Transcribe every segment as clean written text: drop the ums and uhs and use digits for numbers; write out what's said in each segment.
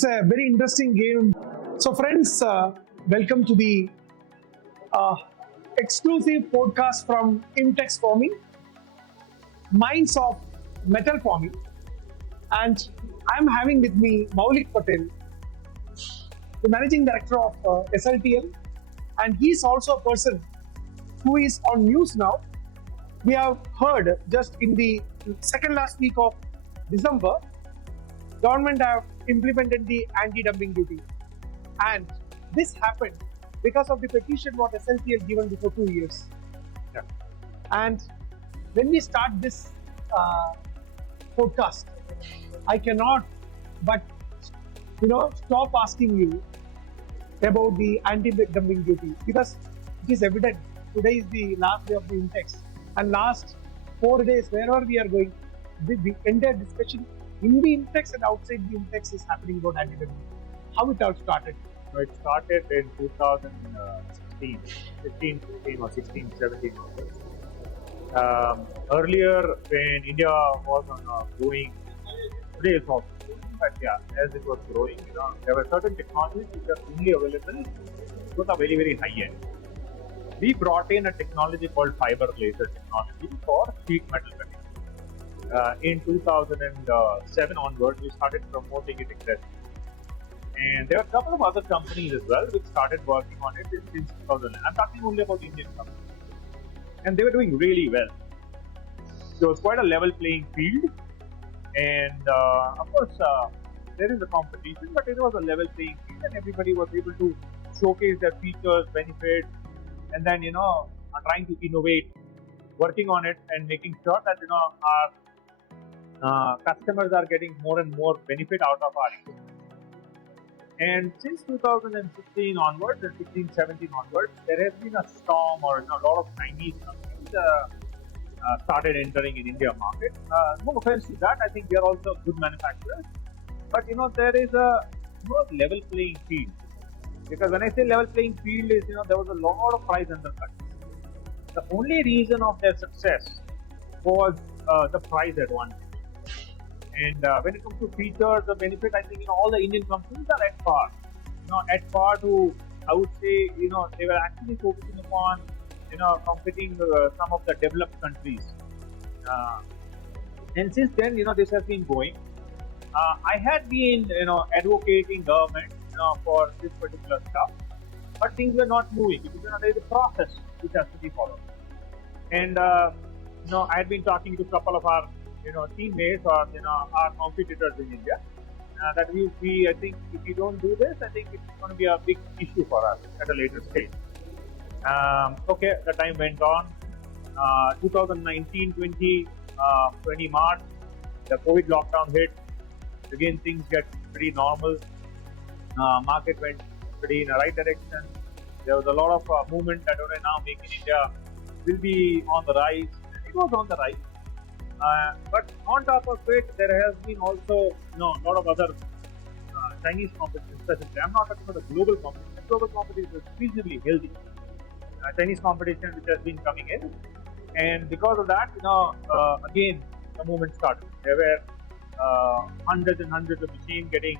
It's a very interesting game. So friends, welcome to the exclusive podcast from IMTEX Forming, Minds of Metal Forming, and I'm having with me Maulik Patel, the Managing Director of SLTL, and he's also a person who is on news now. We have heard just in the second last week of December, government have implemented the anti-dumping duty, and this happened because of the petition what SLTL given before 2 years. Yeah. And when we start this podcast, I cannot but stop asking you about the anti-dumping duty, because it is evident today is the last day of the IMTEX, and last 4 days wherever we are going, the entire discussion in the IMTEX and outside the IMTEX is happening about anti-dumping. How it all started? It started in 2016, 15, 16 or 16, 17. Earlier, when India was on a growing, today it's also growing, but yeah, as it was growing, there were certain technologies which are only available, those are very, very high end. We brought in a technology called fiber laser technology for sheet metal cutting. In 2007 onwards, we started promoting it aggressively. And there are a couple of other companies as well which started working on it since 2000. I'm talking only about Indian companies. And they were doing really well. So it was quite a level playing field. And of course, there is a competition, but it was a level playing field and everybody was able to showcase their features, benefits, and then, trying to innovate, working on it and making sure that, our customers are getting more and more benefit out of our equipment. And since 2016 onwards, and 16, 17 onwards, there has been a storm or a lot of Chinese companies started entering in India market. No offense to that, I think they are also good manufacturers. But there is a level playing field. Because when I say level playing field is, there was a lot of price undercut. The only reason of their success was the price advantage. And when it comes to features, the benefit, I think, all the Indian companies are at par. At par to, I would say, they were actually focusing upon, competing some of the developed countries. And since then, this has been going. I had been, advocating government, for this particular stuff, but things were not moving because, there is a process which has to be followed. And, I had been talking to a couple of our teammates or our competitors in India, that we I think if we don't do this, I think it's going to be a big issue for us at a later stage. Okay, the time went on. 2019, 20 March, the COVID lockdown hit. Again, things get pretty normal. Market went pretty in the right direction. There was a lot of movement that now Make in India will be on the rise. It was on the rise. But on top of it, there has been also a lot of other Chinese competition. Specifically, I'm not talking about the global competition. Global competition is reasonably healthy. Chinese competition which has been coming in, and because of that, again the movement started. There were hundreds and hundreds of machines getting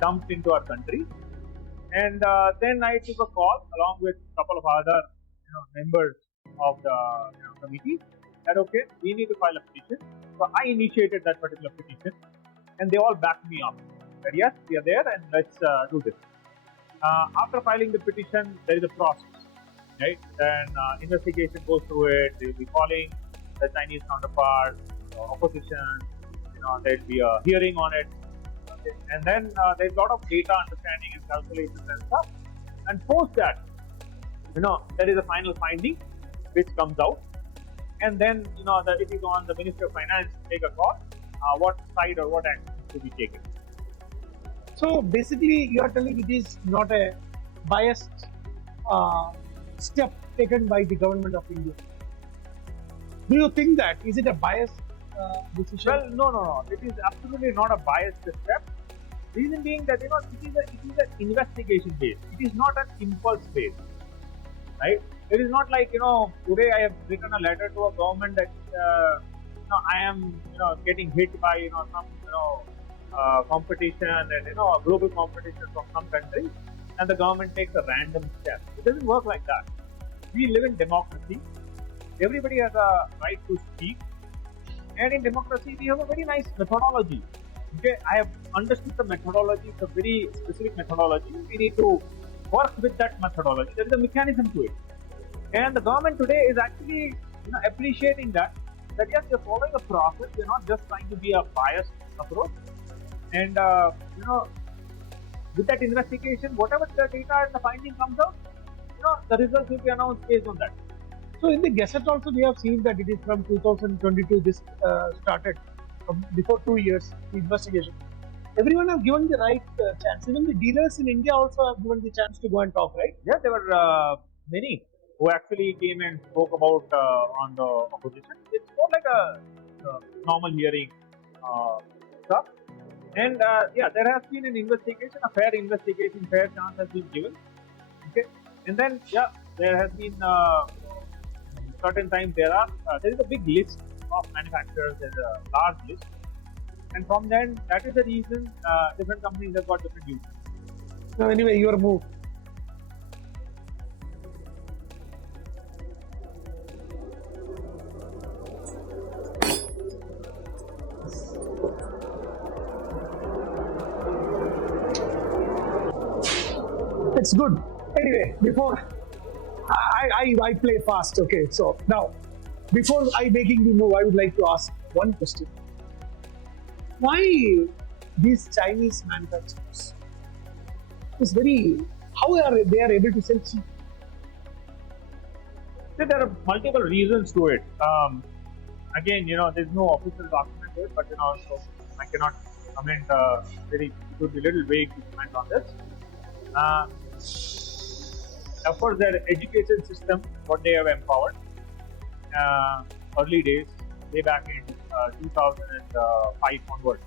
dumped into our country, and then I took a call along with a couple of other members of the committee. That okay, we need to file a petition. So I initiated that particular petition, and they all backed me up. That yes, we are there, and let's do this. After filing the petition, there is a process, right? Then investigation goes through it. They will be calling the Chinese counterparts, opposition. There will be a hearing on it, okay. And then there is a lot of data understanding and calculations and stuff. And post that, there is a final finding which comes out. And then, that it is on the Ministry of Finance to take a call, what side or what action to be taken. So basically, you are telling it is not a biased step taken by the government of India. Do you think that? Is it a biased decision? Well, no. It is absolutely not a biased step. Reason being that, it is an investigation based. It is not an impulse based, right? It is not like, today I have written a letter to a government that, I am, getting hit by, some, competition and a global competition from some countries, and the government takes a random step. It doesn't work like that. We live in democracy. Everybody has a right to speak, and in democracy we have a very nice methodology. Okay, I have understood the methodology. It's a very specific methodology. We need to work with that methodology. There is a mechanism to it, and the government today is actually appreciating that yes, you're following a process. You're not just trying to be a biased approach. And with that investigation, whatever the data and the finding comes out, the results will be announced based on that. So in the Gazette also we have seen that it is from 2022 this started, before 2 years, the investigation. Everyone have given the right chance. Even the dealers in India also have given the chance to go and talk, right? Yeah, there were many who actually came and spoke about on the opposition. It's more like a normal hearing stuff. And yeah, there has been an investigation, a fair investigation, fair chance has been given. Okay, and then yeah, there has been certain times there is a big list of manufacturers. There's a large list, and from then that is the reason different companies have got different uses. So anyway, your move. It's good. Anyway, before I play fast, okay. So now, before I making the move, I would like to ask one question. Why these Chinese manufacturers is how are they able to sell cheap? So there are multiple reasons to it. Again, there's no official document to it, but so I cannot comment. It would be a little vague to comment on this. Of course, their education system, what they have empowered, early days, way back in 2005 onwards,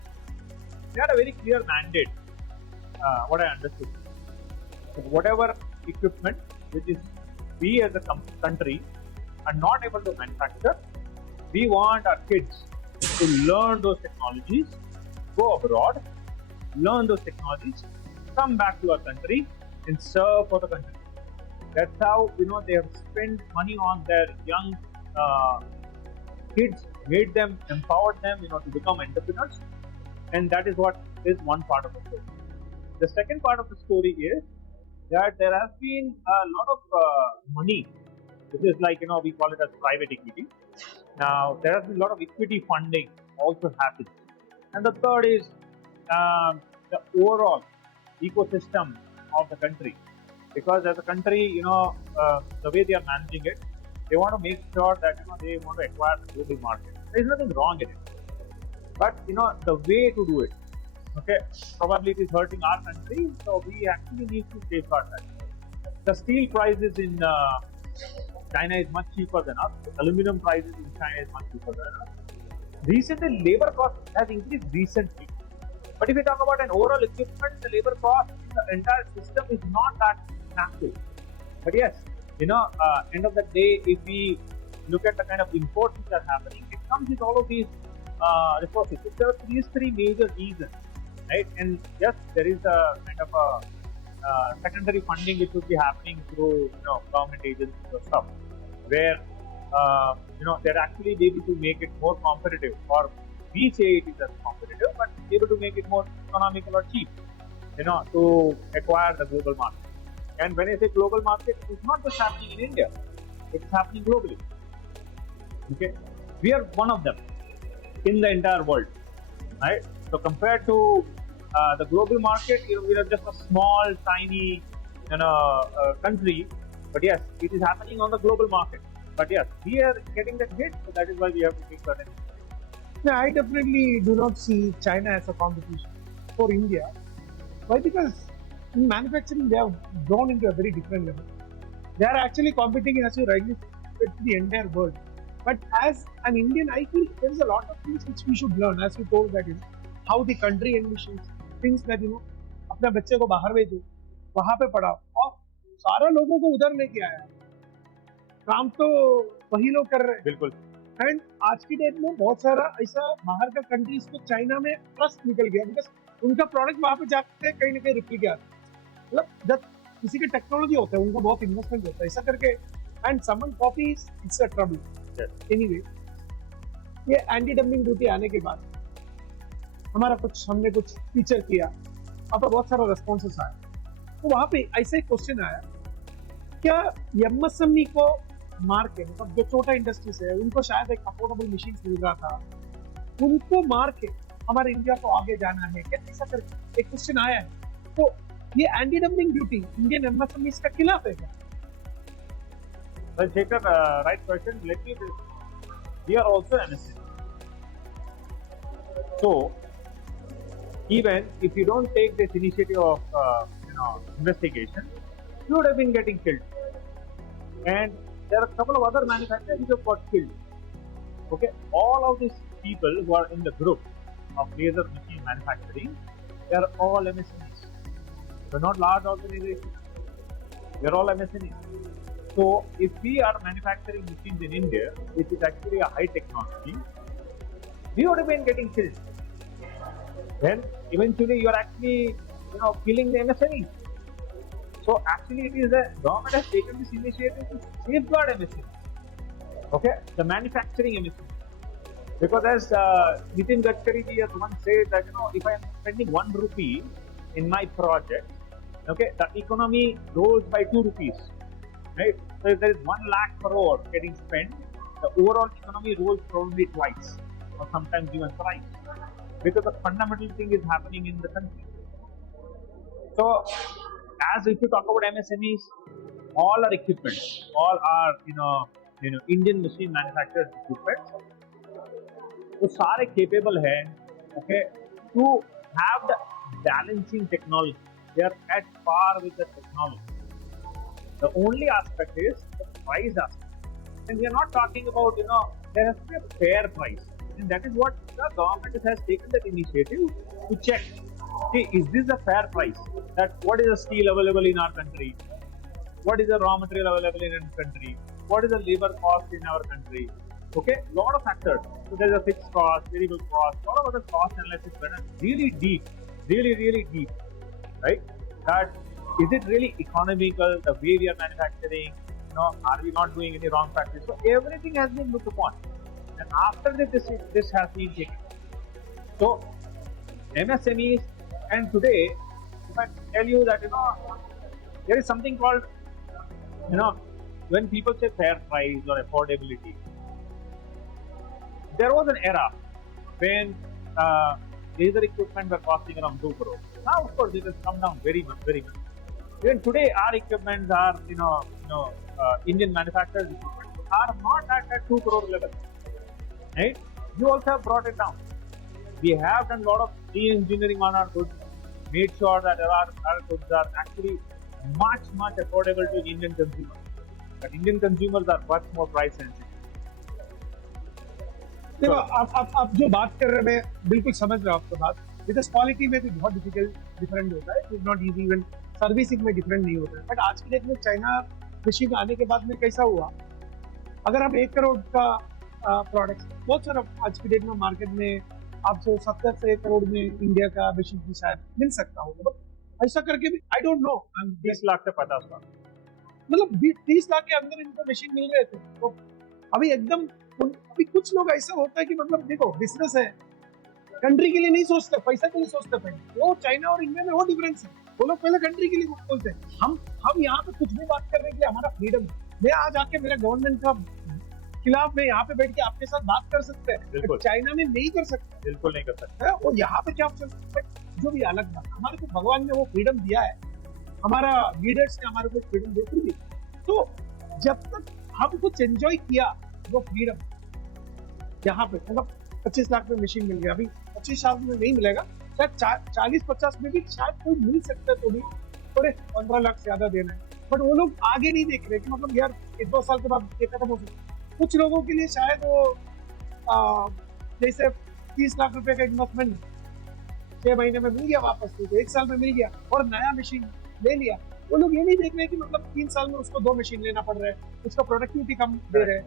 they had a very clear mandate. What I understood, so whatever equipment which is we as a country are not able to manufacture, we want our kids to learn those technologies, go abroad, learn those technologies, come back to our country and serve for the country. That's how they have spent money on their young kids, made them, empowered them, to become entrepreneurs, and that is what is one part of the story. The second part of the story is that there has been a lot of money. This is like we call it as private equity. Now there has been a lot of equity funding also happening, and the third is the overall ecosystem of the country, because as a country, the way they are managing it, they want to make sure that they want to acquire the global market. There is nothing wrong in it, but the way to do it, okay, probably it is hurting our country, so we actually need to safeguard that. The steel prices in China is much cheaper than us. The aluminum prices in China is much cheaper than us. Recently, labor cost has increased recently. But if we talk about an overall equipment, the labor cost in the entire system is not that massive. But yes, end of the day, if we look at the kind of imports which are happening, it comes with all of these resources. So there are these three major reasons, right? And yes, there is a kind of a secondary funding which would be happening through government agencies or stuff, where they're actually able to make it more competitive, or we say it is as competitive, but able to make it more economical or cheap, to acquire the global market. And when I say global market, it's not just happening in India; it's happening globally. Okay, we are one of them in the entire world, right? So compared to the global market, we are just a small, tiny, country. But yes, it is happening on the global market. But yes, we are getting that hit, so that is why we have to take certain. Yeah, I definitely do not see China as a competition for India. Why? Because in manufacturing, they have grown into a very different level. They are actually competing, as you rightly said, to the entire world. But as an Indian, I feel there is a lot of things which we should learn. As you told that, how the country envisions things that अपने बच्चे को बाहर भेजो, वहाँ पे पढ़ाओ, और सारा लोगों को उधर लेके आया. काम तो वही लोग कर रहे हैं. बिल्कुल. एंड आज की डेट में बहुत सारा ऐसा बाहर का कंट्रीज को चाइना में ट्रस्ट निकल गया, बिकॉज उनका प्रोडक्ट वहां पे जाके कहीं ना कहीं रिप्लिकेट, मतलब जब किसी की टेक्नोलॉजी होता है उनका बहुत इन्वेस्टमेंट होता है ऐसा करके, and someone copies it's a trouble. Anyway, ये एंटी डंपिंग ड्यूटी आने के बाद हमने कुछ फीचर किया, अब बहुत सारा रेस्पॉन्सेस आया, तो वहां पे ऐसा एक क्वेश्चन आया, क्या एमएसएमई को मार के, मतलब जो छोटा इंडस्ट्रीज है उनको शायद एक अफोर्डेबल मशीन मिल रहा था, उनको मार के हमारे इंडिया को आगे जाना है क्या, ऐसा करके एक क्वेश्चन आया है। तो ये anti dumping duty Indian MSMEs का खिलाफ है क्या? Well, Shekhar, right question. Let me. We are also MSMEs. So, even if you don't take this initiative of investigation, you would have been getting killed. And there are a couple of other manufacturers who have got killed. Okay, all of these people who are in the group of laser machine manufacturing, they are all MSMEs. They're not large organizations. They're all MSMEs. So, if we are manufacturing machines in India, which is actually a high technology, we would have been getting killed. Then eventually you are actually, killing the MSMEs. So actually, it is the government has taken this initiative to safeguard MSMEs. Okay, the manufacturing MSMEs. Because as Nitin Gadkari has once said that if I am spending 1 rupee in my project, okay, the economy grows by 2 rupees. Right? So if there is 1 lakh crore getting spent, the overall economy rolls probably twice or sometimes even thrice, because the fundamental thing is happening in the country. So, as if you talk about MSMEs, all are equipment, all are Indian machine manufactured equipment. वो सारे capable है, okay, to have the balancing technology. They are at par with the technology. The only aspect is the price aspect, and we are not talking about there has to be a fair price, and that is what the government has taken that initiative to check. See, is this a fair price? That what is the steel available in our country? What is the raw material available in our country? What is the labor cost in our country? Okay, lot of factors. So there is a fixed cost, variable cost, lot of other cost analysis done really deep, really deep, right? That is it really economical the way we are manufacturing? Are we not doing any wrong practice? So everything has been looked upon, and after this has been taken. So MSMEs, and today, if I tell you that there is something called when people say fair price or affordability, there was an era when laser equipment were costing around 2 crore. Now, of course, it has come down very much. Even today, our equipments are, Indian manufacturers equipment are not at that 2 crore level. Right? You also have brought it down. We have done a lot of re-engineering on our goods, made sure that our goods are actually much affordable to Indian consumers. But Indian consumers are much more price sensitive. देखो, आप जो बात कर रहे हैं, मैं बिल्कुल समझ रहा हूँ आपकी बात, बिकॉज क्वालिटी में भी बहुत डिफरेंट होता है, it's not easy, even servicing में डिफरेंट नहीं होता है। बट आज की डेट में चाइना मशीन आने के बाद में कैसा हुआ, अगर आप 1 करोड़ का प्रोडक्ट, बहुत सारा आज की डेट में मार्केट में आपको 70 से 1 करोड़ में इंडिया का मशीन भी शायद मिल सकता होगा, बट ऐसा करके भी आई डोंट नो, 20 लाख से 50 लाख, मतलब 30 लाख के अंदर इनको मशीन मिल रहे थे। तो अभी एकदम अभी कुछ लोग ऐसा होता है कि मतलब देखो, बिजनेस है, कंट्री के लिए नहीं सोचते, पैसा के लिए सोचते पहले। वो चाइना और इंडिया में वो डिफरेंस है, वो लोग पहले कंट्री के लिए बोलते हैं। हम यहाँ पे कुछ भी बात करने के लिए हमारा फ्रीडम है। मैं आज आके मेरे गवर्नमेंट का खिलाफ में यहाँ पे बैठ के आपके साथ बात कर सकते हैं, चाइना में नहीं कर सकते, बिल्कुल नहीं कर सकते। और यहाँ पे क्या जो भी अलग बात, हमारे को भगवान ने वो फ्रीडम दिया है, हमारा लीडर्स ने हमारे को फ्रीडम दी, तो जब तक हम कुछ एंजॉय किया वो फ्रीडम, यहाँ पे मतलब 25 लाख में मशीन मिल गया, अभी 25 साल में नहीं मिलेगा, शायद 40-50 में भी शायद कोई मिल सकता है, तो भी थोड़े 15 लाख से ज्यादा देना है। बट वो लोग आगे नहीं देख रहे कि मतलब यार 1-2 साल के बाद ये खत्म हो सकता है। कुछ लोगों के लिए शायद वो जैसे 30 लाख रुपए का इन्वेस्टमेंट 6 महीने में मिल गया वापस, तो 1 साल में मिल गया और नया मशीन ले लिया। वो लोग ये नहीं देख रहे कि मतलब 3 साल में उसको 2 मशीन लेना पड़ रहा है, उसका प्रोडक्टिविटी कम दे रहे हैं।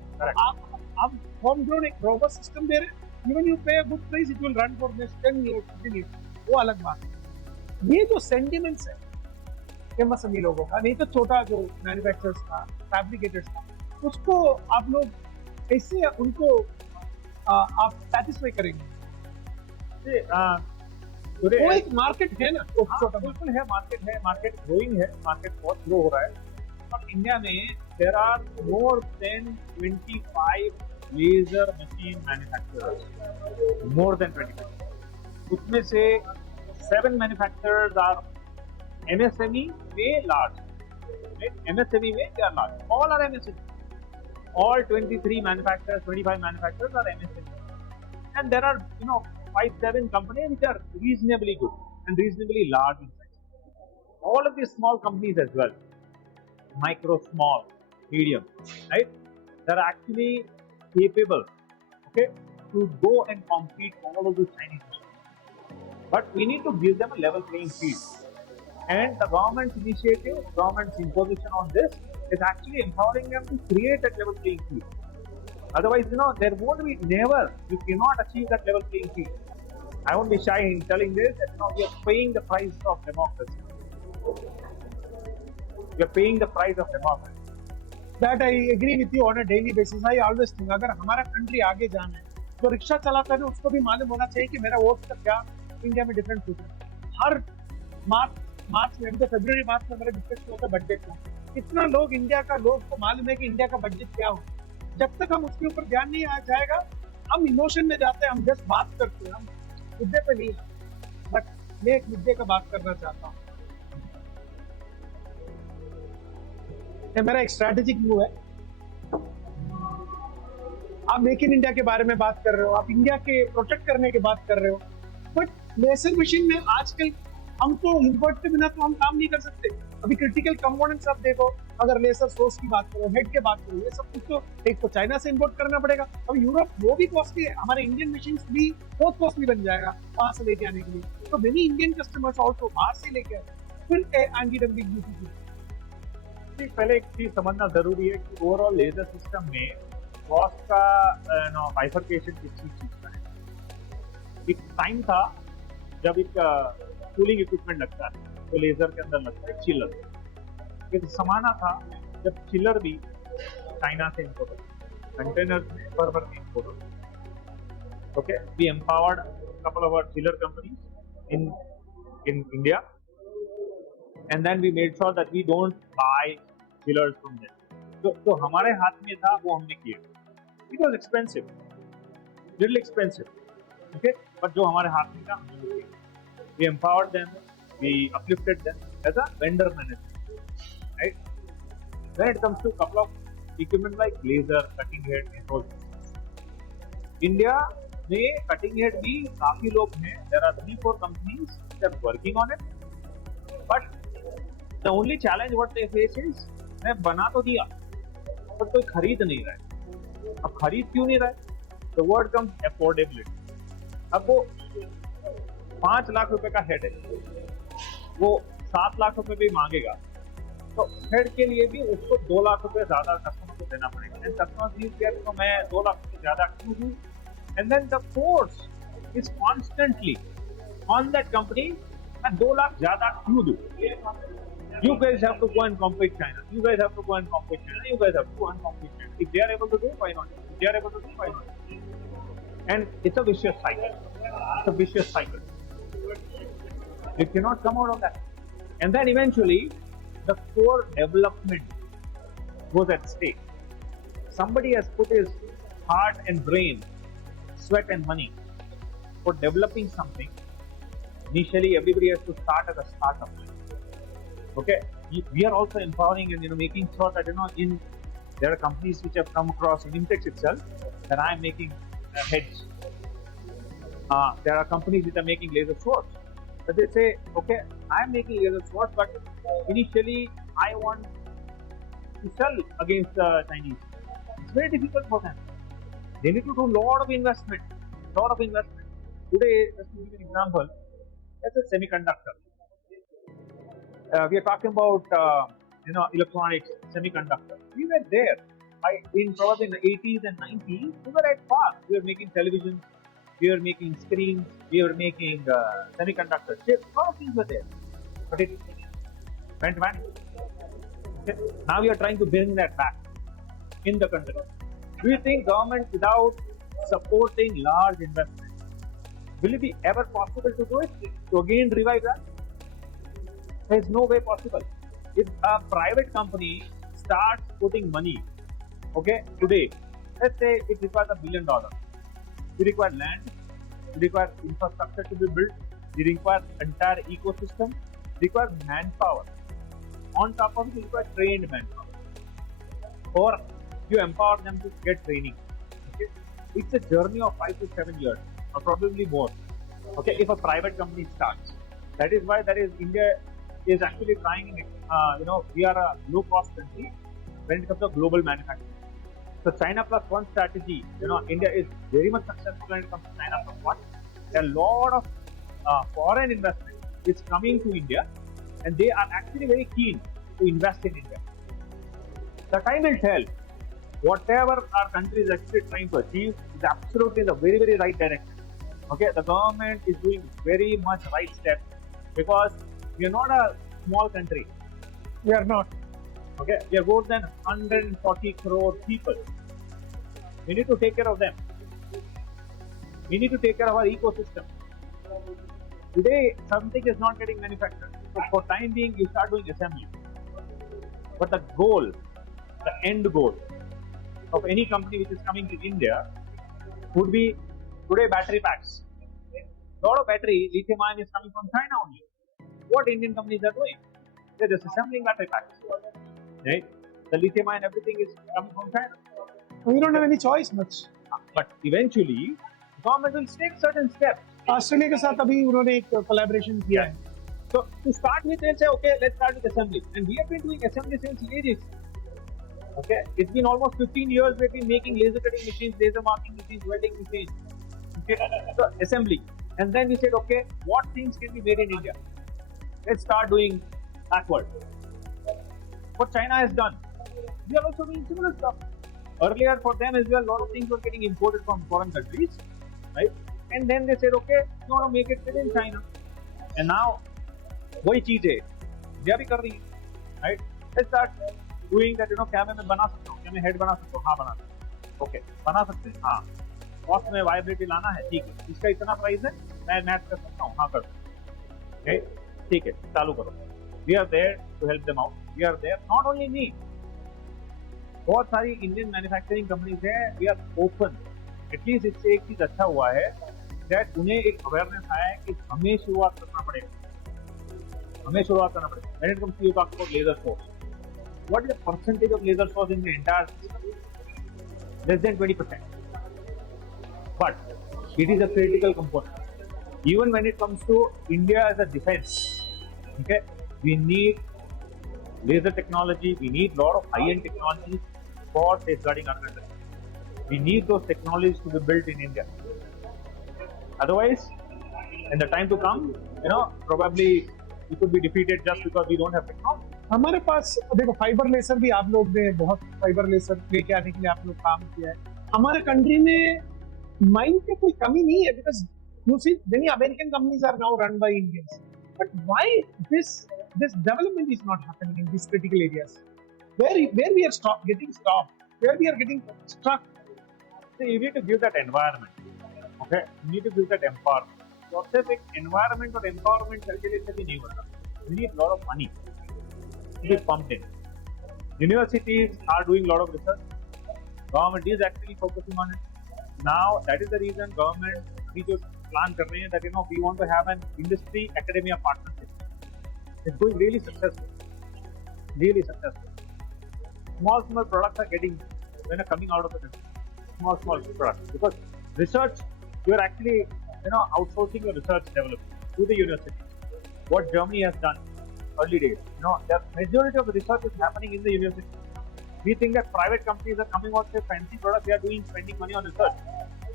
आप होम ग्रोन एक robust system दे रहे हैं, even you pay a good price, it will run for next 10 years, 15 years, वो अलग बात है। ये जो sentiments है MSME लोगों का, नहीं तो छोटा जो मैन्युफैक्चरर्स का, फैब्रिकेटर्स का, उसको आप लोग कैसे उनको आप सेटिस्फाई करेंगे? वो एक मार्केट है ना, छोटा बिल्कुल है, मार्केट ग्रोइंग है, मार्केट बहुत ग्रो हो रहा है। और इंडिया में there are more than 25 laser machine manufacturers, more than 25। उसमें से 7 मैन्युफैक्चरर्स आर MSME में लार्ज, MSME में they are large, all are MSME, all 23 manufacturers, 25 manufacturers are MSME, and there are 5-7 companies which are reasonably good and reasonably large in size. All of these small companies as well, micro, small, medium, right? They are actually capable, okay, to go and compete all of these Chinese machines. But we need to give them a level playing field. And the government's initiative, government's imposition on this is actually empowering them to create that level playing field. Otherwise, there won't be you cannot achieve that level playing field. I won't be shy in telling this that we are paying the price of democracy. We are paying the price of democracy. That I agree with you on a daily basis. I always think अगर हमारा country आगे जाना है तो rickshaw चलाता है उसको भी मालूम होना चाहिए कि मेरा वोट का क्या इंडिया में डिफरेंस होता है। हर मार्च में तो फरवरी मार्च में मेरा डिस्कस होता है बजट का, कितना लोग इंडिया का लोग को मालूम है कि इंडिया का बजट क्या हो। जब तक हम उसके ऊपर ध्यान नहीं आ जाएगा हम इमोशन में जाते हैं, हम जस्ट बात करते हैं, हम मुद्दे पे नहीं। बट मैं एक मुद्दे का बात करना चाहता हूँ, मेरा एक स्ट्रैटेजिक मूव है। आप मेक इन इंडिया के बारे में बात कर रहे हो, आप इंडिया के प्रोटेक्ट करने की बात कर रहे हो, बट लेसर मशीन में आजकल हम तो इम्पोर्ट के बिना तो हम काम नहीं कर सकते। अभी क्रिटिकल कंपोनेंट्स आप देखो, अगर लेसर सोर्स की बात करो, हेड के बात करो, ये सब कुछ तो एक तो चाइना से इंपोर्ट करना पड़ेगा। अब यूरोप वो भी कॉस्टली है, हमारे इंडियन मशीन भी बहुत कॉस्टली बन जाएगा वहां से लेके आने के लिए। तो मेनी इंडियन कस्टमर्स ऑल्सो बाहर से लेके आए, फिर एंटी डंपिंग ड्यूटी। पहले एक चीज समझना जरूरी है कि ओवरऑल लेजर सिस्टम में कॉस्ट का बाइफरकेशन किसी चीज का है। एक टाइम था जब एक कूलिंग इक्विपमेंट लगता है तो लेजर के अंदर लगता है चिलर। एक जमाना था जब चिलर भी चाइना से इंपोर्ट होता, कंटेनर्स में फर्मर में इंपोर्ट होता। Okay, we empowered couple of our chiller companies in India, and then we made sure that we don't buy chillers from them. तो हमारे हाथ में था वो हमने किया। It was expensive, little expensive, okay, but जो हमारे हाथ में था हमने किया। We empowered them, we uplifted them as a vendor manager, right? When it comes to couple of equipment like laser, cutting head, and all, India में cutting head भी काफी लोग हैं। There are 3-4 companies that are working on it, but the only challenge what they face is मैं बना तो दिया पर कोई खरीद नहीं रहा है। अब खरीद क्यों नहीं रहा है? The word comes affordability। अब वो 5 लाख रुपए का हेड है, वो 7 लाख रुपए भी मांगेगा, तो हेड के लिए भी उसको 2 लाख रुपए ज्यादा कस्टमर को देना पड़ेगा। एंड कस्टमर तो मैं 2 लाख रुपए ज्यादा क्यों दूं? And then the force is constantly on that company, मैं 2 लाख ज्यादा क्यों दूं? You guys have to go and compete China. You guys have to go and compete China. You guys have to go and compete China. If they are able to do, why not? If they are able to do, why not? And it's a vicious cycle. It's a vicious cycle. You cannot come out of that. And then eventually, the core development goes at stake. Somebody has put his heart and brain, sweat and money for developing something. Initially, everybody has to start as a startup. Okay, we are also empowering and making sure that there are companies which have come across in IMTEX itself that I am making heads. There are companies which are making laser swords. But they say, okay, I am making laser swords, but initially I want to sell against the Chinese. It's very difficult for them. They need to do a lot of investment. Today, just to give you an example, that's a semiconductor. We are talking about electronics, semiconductor. We were there in probably in the 80s and 90s, we were at par. We were making televisions, we were making screens, we were making semiconductor chips. A lot of things were there, but it went vanished. Okay. Now we are trying to bring that back in the country. Do you think government, without supporting large investments, will it be ever possible to do it? To again revive that? There is no way possible. If a private company starts putting money, okay, today, let's say it requires $1 billion. You require land, you require infrastructure to be built, you require entire ecosystem, you require manpower. On top of it, you require trained manpower. Or you empower them to get training. Okay? It's a journey of 5 to 7 years, or probably more. Okay, if a private company starts, that is why India is actually trying. We are a low-cost country when it comes to global manufacturing. So China Plus One strategy, India is very much successful when it comes to China Plus One. There are a lot of foreign investment is coming to India, and they are actually very keen to invest in India. The time will tell. Whatever our country is actually trying to achieve is absolutely the very, very right direction. Okay, the government is doing very much right steps because we are not a small country. We are not. Okay, we are more than 140 crore people. We need to take care of them. We need to take care of our ecosystem. Today, something is not getting manufactured. So for time being, you start doing assembly. But the goal, the end goal of any company which is coming to India would be today battery packs. A lot of battery, lithium ion is coming from China only. What Indian companies are doing? They're just assembling battery packs. Right? The lithium ion, everything is coming from China. We don't have any choice much. But eventually, government will take certain steps. Australia के साथ अभी उन्होंने एक collaboration किया है. So to start with, they'll say, okay, let's start with assembly. And we have been doing assembly since ages. Okay, it's been almost 15 years we've been making laser cutting machines, laser marking machines, welding machines. Okay, so assembly. And then we said, okay, what things can be made in India? Let's start doing backward. What China has done, we are also doing similar stuff. Earlier for them as well, a lot of things were getting imported from foreign countries, right? And then they said, okay, you want to make it within China. And now, वही चीज है, India भी कर रही है, right? Let's start doing that, क्या मैं बना सकता हूँ, क्या मैं हेड बना सकता हूँ, हाँ बना सकता हूँ, okay, बना सकते हैं, हाँ, कॉस्ट में वायबिलिटी लाना है, ठीक है, इसका इतना प्राइस है, मैं मैच कर सकता हूँ, हाँ कर सकता हूँ, ठीक है, चालू करो. We are there to help them out. We are there, not only me. बहुत सारी इंडियन मैन्युफैक्चरिंग कंपनीज है, वी आर ओपन. एटलीस्ट इससे एक चीज अच्छा हुआ है दैट उन्हें एक अवेयरनेस आया है कि हमें शुरुआत करना पड़ेगा. When it comes to you talk about laser source, what is the percentage of laser source in the entire system? Less than 20%. But it is a critical component. Even when it comes to India as a defense, okay, we need laser technology, we need a lot of high-end technologies for safeguarding our country. We need those technologies to be built in India. Otherwise, in the time to come, probably we could be defeated just because we don't have technology. हमारे पास देखो fibre laser भी आप लोग ने बहुत fibre laser लेके आने के लिए आप लोग काम किया है. हमारे कंट्री में माइंड की कोई कमी नहीं है because you see many American companies are now run by Indians. But why this development is not happening in these critical areas? Where we are getting stopped, where we are getting stuck. So you need to give that environment. Okay, you need to give that empowerment. So सिर्फ एक environment और empowerment calculate से भी नहीं होता. We need a lot of money to be pumped in. Universities are doing a lot of research. Government is actually focusing on it. Now that is the reason government we just plan कर रहे हैं that we want to have an industry academia partnership. It's going really successful. Really successful. Small products are coming out of the country. Small products, because research, you are actually outsourcing your research development to the university. What Germany has done early days, the majority of the research is happening in the university. We think that private companies are coming out with fancy products, they are spending money on research.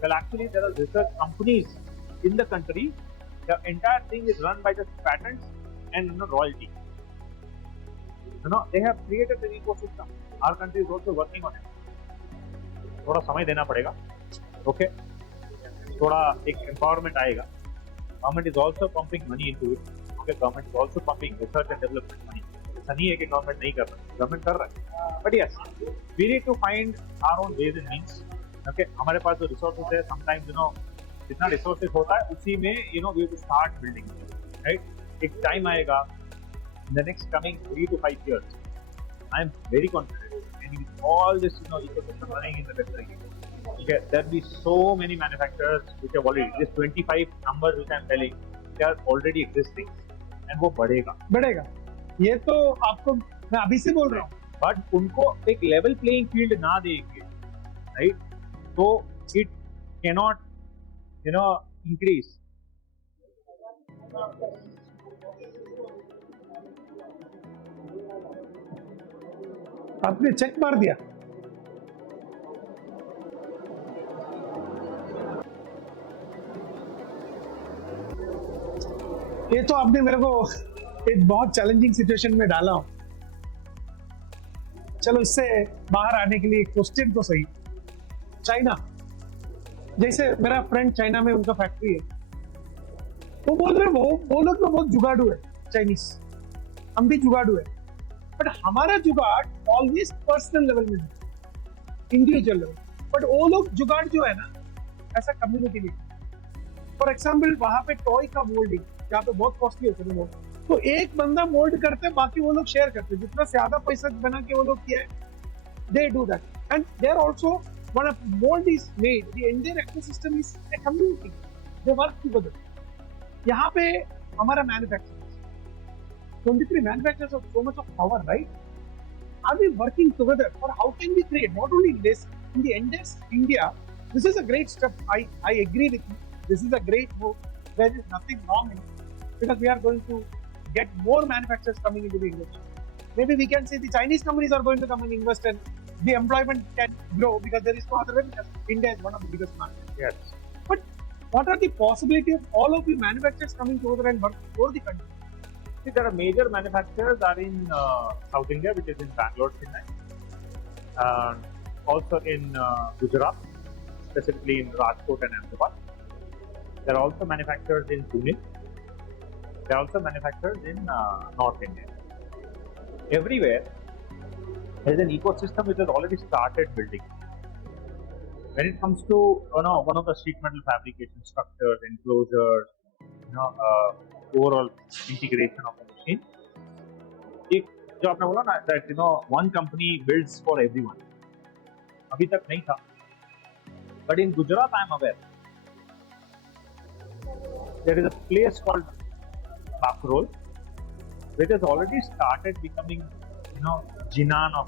Well, actually there are research companies in the country. The entire thing is run by just patents and royalty. They have created an ecosystem. Our country is also working on it. थोड़ा समय देना पड़ेगा, okay, थोड़ा एक empowerment आएगा. Government is also pumping money into it, okay, government is also pumping research and development money. ऐसा नहीं है कि गवर्नमेंट नहीं कर रहा है, गवर्नमेंट कर रहा है, but yes we need to find our own ways and means. Okay, हमारे पास जो रिसोर्सेज है, समटाइम्स जितना रिसोर्सेज होता है उसी में we have to start building, right. एक टाइम आएगा in the next coming 3 to 5 years, I am very confident, and with all this ecosystem running in the country, okay, there will be so many manufacturers which have already, this 25 numbers which I am telling, they are already existing, and वो बढ़ेगा. ये तो आपको मैं अभी से बोल रहा हूँ, बट उनको एक लेवल प्लेइंग फील्ड ना देंगे, राइट, तो इट कैनॉट इंक्रीज. आपने चेक मार दिया. ये तो आपने मेरे को एक बहुत चैलेंजिंग सिचुएशन में डाला हूं. चलो इससे बाहर आने के लिए क्वेश्चन तो सही. चाइना, जैसे मेरा फ्रेंड चाइना में उनका फैक्ट्री है, वो बोल रहे वो लोग तो बहुत जुगाड़ू है चाइनीज, हम भी जुगाड़ू है, बट हमारा जुगाड़ ऑलवेज पर्सनल लेवल में है, इंडिविजुअल लेवल. बट वो लोग जुगाड़ जो है ना, ऐसा कम्युनिटी में. फॉर एग्जाम्पल वहां पे टॉय का मोल्डिंग जहाँ पे बहुत कॉस्टली होता है मोल्ड, तो एक बंदा मोल्ड करते हैं, बाकी वो लोग शेयर करते हैं. जितना ज्यादा पैसा बना के वो लोग किया है, they do that. And there also when a mould is made, the entire ecosystem is a community, they work together. यहाँ पे हमारा manufacturers 23 manufacturers of so much of power, right? Are we working together, or how can we create not only this in the entire India? This is a great step. I agree with you. This is a great move. There is nothing wrong in it, because we are going to get more manufacturers coming into the industry. Maybe we can say the Chinese companies are going to come and invest, and the employment can grow because there is no other way, because India is one of the biggest markets. Yes. But what are the possibility of all of the manufacturers coming together and working for the country? See, there are major manufacturers are in South India, which is in Bangalore, Chennai, also in Gujarat, specifically in Rajkot and Ahmedabad. There are also manufacturers in Pune. There are also manufacturers in North India. Everywhere, there is an ecosystem which has already started building. When it comes to one of the sheet metal fabrication structures, enclosures, overall integration of the machine, एक जो आपने बोला ना that one company builds for everyone, अभी तक नहीं था, but in Gujarat I am aware there is a place called Crore, which has already started becoming Jinan of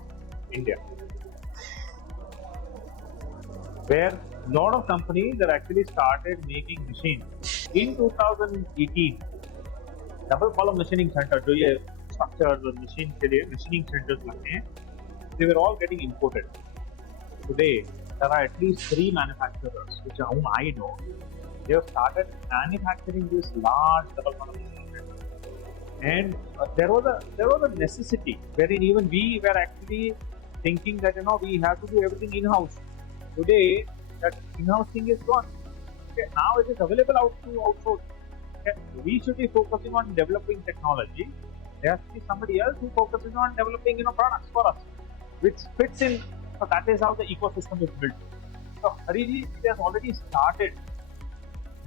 India, where a lot of companies have actually started making machines. In 2018, double column machining centre, जो ये structure और machine के लिए machining centres लगते हैं, they were all getting imported. Today, there are at least 3 manufacturers, which whom I know, they have started manufacturing this large double column machine centers. And there was a necessity wherein even we were actually thinking that we have to do everything in-house. Today, that in-house thing is gone. Okay, now it is available to outsource. Okay, we should be focusing on developing technology. There has to be somebody else who focuses on developing products for us, which fits in. So that is how the ecosystem is built. So Hariji, it has already started.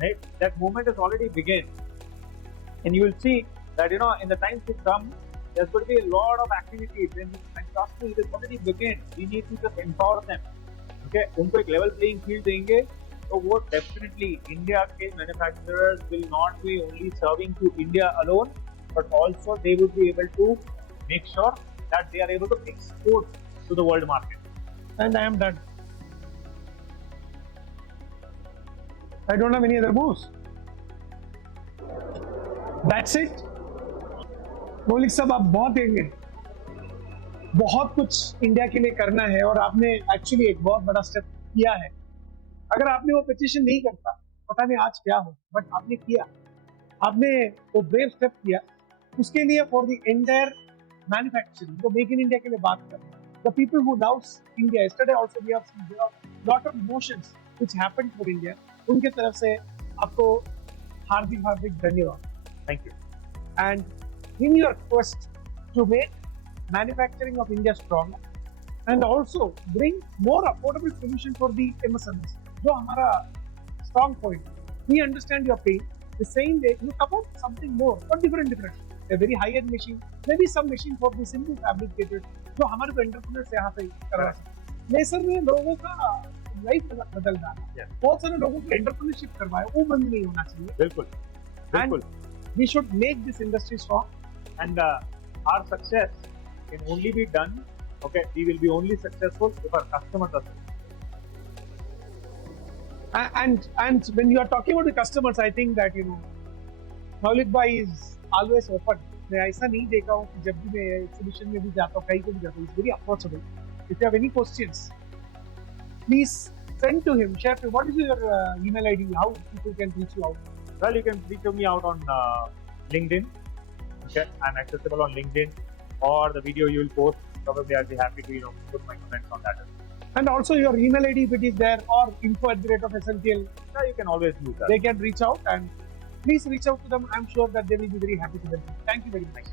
Right? That movement has already begun, and you will see that in the times to come, there's going to be a lot of activities. And trust me, it has already begun. We need to just empower them. Okay, उनको एक level playing field देंगे, तो वो definitely India के manufacturers will not be only serving to India alone, but also they would be able to make sure that they are able to export to the world market. And I am done. I don't have any other moves. That's it. मौलिक साहब, आप बहुत देंगे, बहुत कुछ India के लिए करना है, और आपने एक्चुअली एक बहुत बड़ा स्टेप किया है. अगर आपने वो पिटीशन नहीं करता, पता नहीं आज क्या हो, बट आपने किया, आपने वो ब्रेव स्टेप किया. उसके लिए फॉर द एंटायर मैन्युफैक्चरिंग, तो मेक इन इंडिया के लिए बात कर, the people who loves India. Yesterday also we have seen lot of motions which happened for India. उनके तरफ से आपको हार्दिक धन्यवाद. Thank you. And in your quest to make manufacturing of India stronger and also bring more affordable solution for the MSMEs, जो हमारा strong point. We understand your pain. The same way you come out something more or different. A very high-end machine, maybe some machine for the simple fabricated, जो हमारे को entrepreneurs से यहाँ पे करवा सकते. लेसर ने लोगों का लाइफ बदल डाला. बहुत सारे लोगों को एंटरप्रेन्योरशिप करवाया, वो बंद नहीं होना चाहिए. बिल्कुल, बिल्कुल. We should make this industry strong. And our success can only be done. Okay, we will be only successful if our customers are successful. And when you are talking about the customers, I think that Maulik bhai is always open. मैं ऐसा नहीं देखा हूँ कि जब भी मैं exhibition में भी जाता हूँ, कहीं पे भी जाता हूँ, it's very approachable. If you have any questions, please send to him. Share. What is your email ID? How people can reach you out? Well, you can reach me out on LinkedIn. Okay, I'm accessible on LinkedIn, or the video you will post. Probably I'll be happy to put my comments on that. And also your email ID if it is there, or info@SLTL. Yeah, you can always use that. They can reach out, and please reach out to them. I'm sure that they will be very happy to help you. Thank you very much.